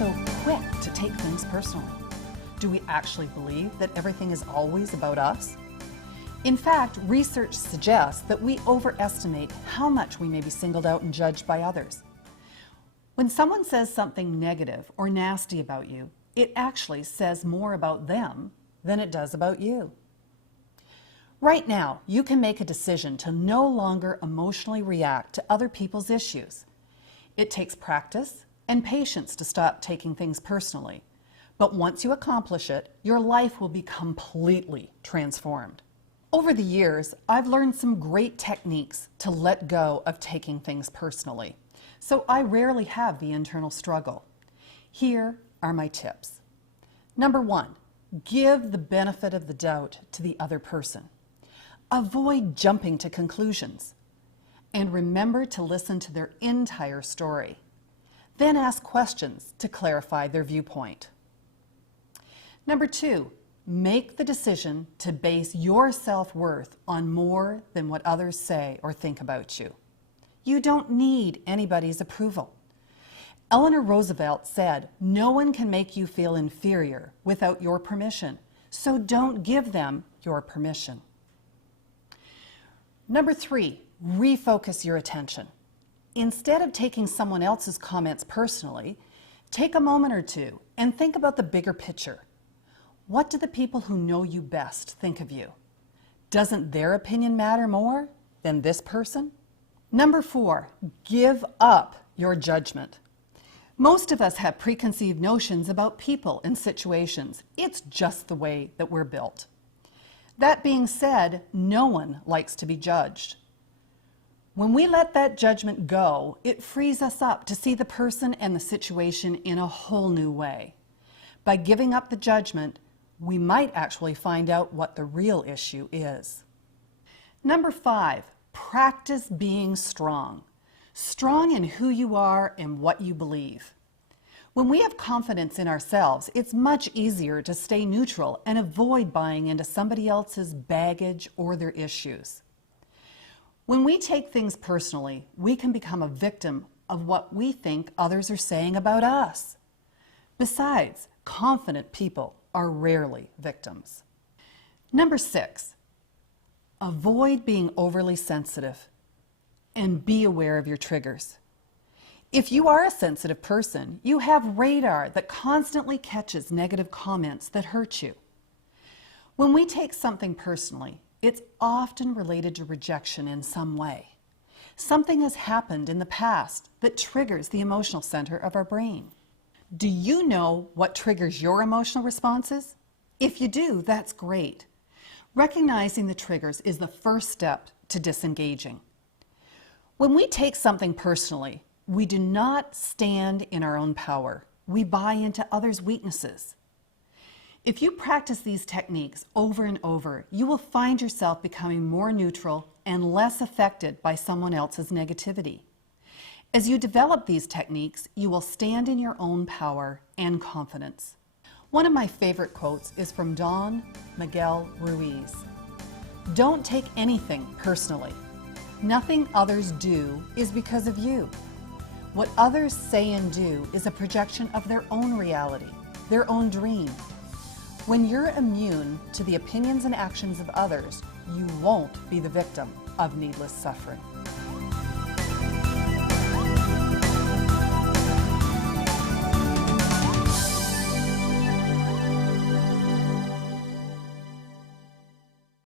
so quick to take things personally? Do we actually believe that everything is always about us? In fact, research suggests that we overestimate how much we may be singled out and judged by others. When someone says something negative or nasty about you, it actually says more about them than it does about you. Right now, you can make a decision to no longer emotionally react to other people's issues. It takes practice and patience to stop taking things personally. But once you accomplish it, your life will be completely transformed. Over the years, I've learned some great techniques to let go of taking things personally, so I rarely have the internal struggle. Here are my tips. Number 1, give the benefit of the doubt to the other person. Avoid jumping to conclusions. And remember to listen to their entire story. Then ask questions to clarify their viewpoint. Number 2, make the decision to base your self-worth on more than what others say or think about you. You don't need anybody's approval. Eleanor Roosevelt said, "No one can make you feel inferior without your permission, so don't give them your permission." Number 3, refocus your attention. Instead of taking someone else's comments personally, take a moment or two and think about the bigger picture. What do the people who know you best think of you? Doesn't their opinion matter more than this person? Number 4, give up your judgment. Most of us have preconceived notions about people and situations. It's just the way that we're built. That being said, no one likes to be judged. When we let that judgment go, it frees us up to see the person and the situation in a whole new way. By giving up the judgment, we might actually find out what the real issue is. Number 5, practice being strong. Strong in who you are and what you believe. When we have confidence in ourselves, it's much easier to stay neutral and avoid buying into somebody else's baggage or their issues. When we take things personally, we can become a victim of what we think others are saying about us. Besides, confident people are rarely victims. Number 6, avoid being overly sensitive and be aware of your triggers. If you are a sensitive person, you have radar that constantly catches negative comments that hurt you. When we take something personally, it's often related to rejection in some way. Something has happened in the past that triggers the emotional center of our brain. Do you know what triggers your emotional responses? If you do, that's great. Recognizing the triggers is the first step to disengaging. When we take something personally, we do not stand in our own power. We buy into others' weaknesses. If you practice these techniques over and over, you will find yourself becoming more neutral and less affected by someone else's negativity. As you develop these techniques, you will stand in your own power and confidence. One of my favorite quotes is from Don Miguel Ruiz. "Don't take anything personally. Nothing others do is because of you. What others say and do is a projection of their own reality, their own dream. When you're immune to the opinions and actions of others, you won't be the victim of needless suffering."